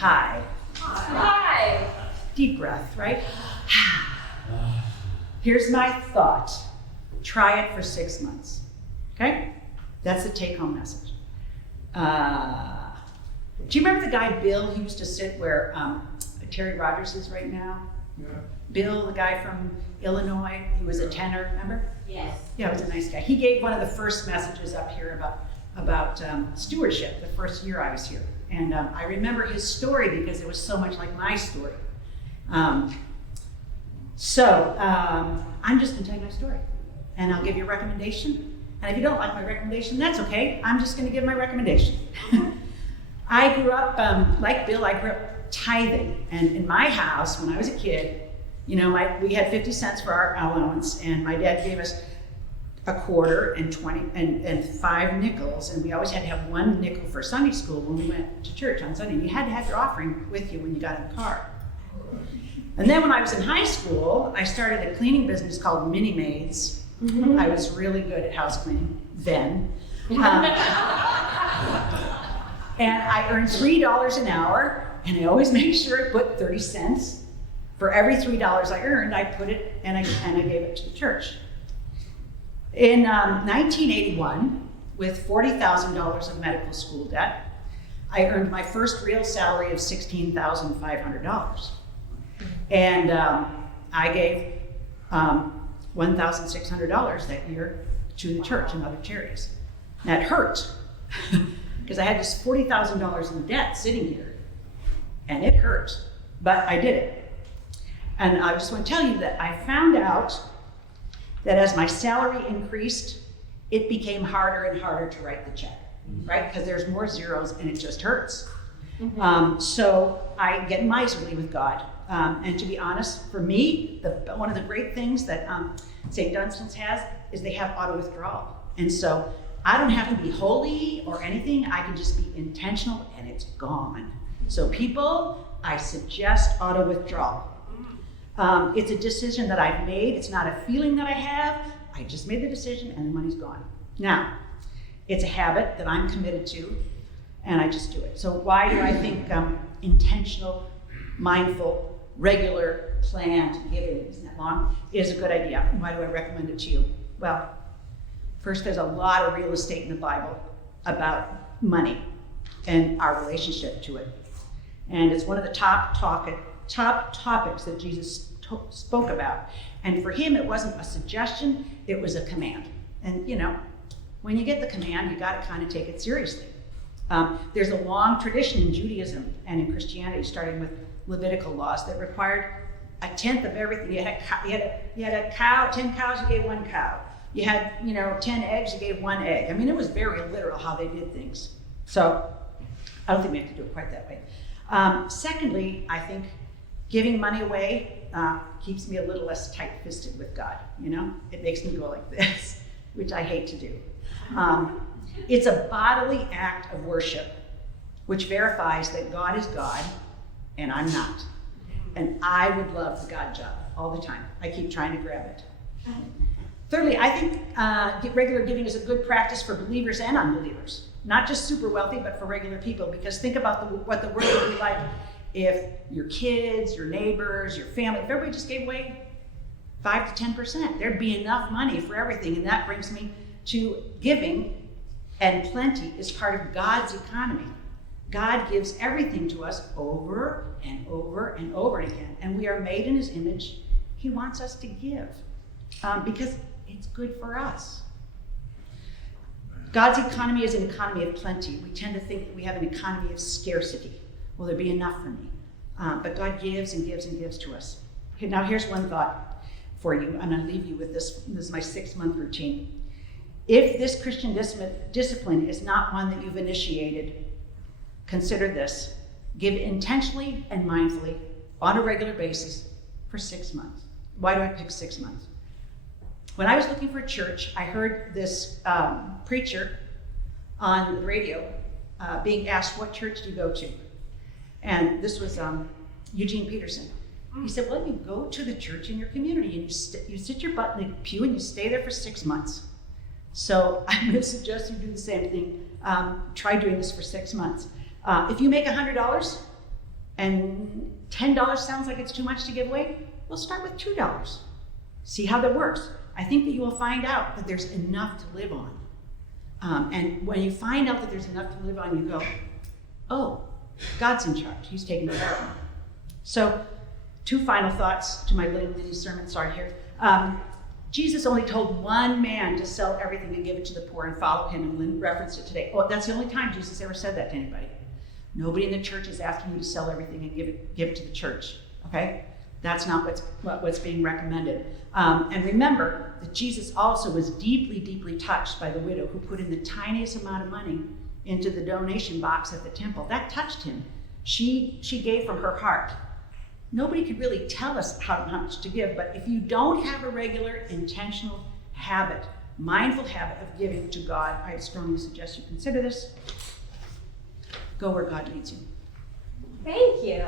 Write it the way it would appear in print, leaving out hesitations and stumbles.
Hi. Hi. Deep breath, right? Here's my thought. Try it for 6 months. Okay? That's the take-home message. Do you remember the guy Bill who used to sit where Terry Rogers is right now? Yeah. Bill, the guy from Illinois, he was a tenor, remember? Yes. Yeah, he was a nice guy. He gave one of the first messages up here about stewardship the first year I was here. And I remember his story because it was so much like my story. I'm just gonna tell you my story. And I'll give you a recommendation. And if you don't like my recommendation, that's okay. I'm just gonna give my recommendation. I grew up, like Bill, I grew up tithing. And in my house, when I was a kid, you know, we had 50 cents for our allowance, and my dad gave us a quarter and 20 and 5 nickels, and we always had to have 1 nickel for Sunday school when we went to church on Sunday. You had to have your offering with you when you got in the car. And then when I was in high school, I started a cleaning business called Mini Maids. Mm-hmm. I was really good at house cleaning then. And I earned $3 an hour, and I always made sure I put 30 cents. For every $3 I earned, I put it and I gave it to the church. In 1981, with $40,000 of medical school debt, I earned my first real salary of $16,500. And I gave $1,600 that year to the church and other charities. That hurt, because I had this $40,000 in debt sitting here, and it hurt, but I did it. And I just want to tell you that I found out that as my salary increased, it became harder and harder to write the check, right? Because there's more zeros and it just hurts. Mm-hmm. So I get miserly with God. And to be honest, for me, one of the great things that St. Dunstan's has is they have auto withdrawal. And so I don't have to be holy or anything. I can just be intentional and it's gone. So people, I suggest auto withdrawal. It's a decision that I've made. It's not a feeling that I have. I just made the decision and the money's gone. Now, it's a habit that I'm committed to, and I just do it. So why do I think intentional, mindful, regular, planned giving, isn't that long, is a good idea? Why do I recommend it to you? Well, first, there's a lot of real estate in the Bible about money and our relationship to it. And it's one of the top topics that Jesus spoke about. And for him, it wasn't a suggestion, it was a command. And you know, when you get the command, you gotta kind of take it seriously. There's a long tradition in Judaism and in Christianity, starting with Levitical laws, that required 1/10 of everything. You had a cow, 10 cows, you gave 1 cow. You had, 10 eggs, you gave 1 egg. I mean, it was very literal how they did things. So I don't think we have to do it quite that way. Secondly, I think giving money away keeps me a little less tight-fisted with God, It makes me go like this, which I hate to do. It's a bodily act of worship, which verifies that God is God and I'm not. And I would love the God job all the time. I keep trying to grab it. Thirdly, I think regular giving is a good practice for believers and unbelievers. Not just super wealthy, but for regular people, because think about what the world would be like if your kids, your neighbors, your family, if everybody just gave away 5 to 10%, there'd be enough money for everything. And that brings me to giving, and plenty is part of God's economy. God gives everything to us over and over and over again. And we are made in his image. He wants us to give because it's good for us. God's economy is an economy of plenty. We tend to think that we have an economy of scarcity. Will there be enough for me? But God gives and gives and gives to us. Okay, now here's one thought for you. I'm going to leave you with this. This is my 6-month routine. If this Christian discipline is not one that you've initiated, consider this. Give intentionally and mindfully on a regular basis for 6 months. Why do I pick 6 months? When I was looking for a church, I heard this preacher on the radio being asked, what church do you go to? And this was Eugene Peterson. He said, well, you go to the church in your community and you sit your butt in the pew and you stay there for 6 months. So I'm going to suggest you do the same thing. Try doing this for 6 months. If you make $100, and $10 sounds like it's too much to give away, we'll start with $2. See how that works. I think that you will find out that there's enough to live on. And when you find out that there's enough to live on, you go, oh, God's in charge. He's taking care of me. So, 2 final thoughts to my little mini sermon. Sorry here. Jesus only told one man to sell everything and give it to the poor and follow him, and Lynn referenced it today. Oh, that's the only time Jesus ever said that to anybody. Nobody in the church is asking you to sell everything and give it to the church. Okay? That's not what's being recommended. And remember that Jesus also was deeply, deeply touched by the widow who put in the tiniest amount of money into the donation box at the temple. That touched him. She gave from her heart. Nobody could really tell us how much to give, but if you don't have a regular, intentional habit, mindful habit of giving to God, I strongly suggest you consider this. Go where God leads you. Thank you.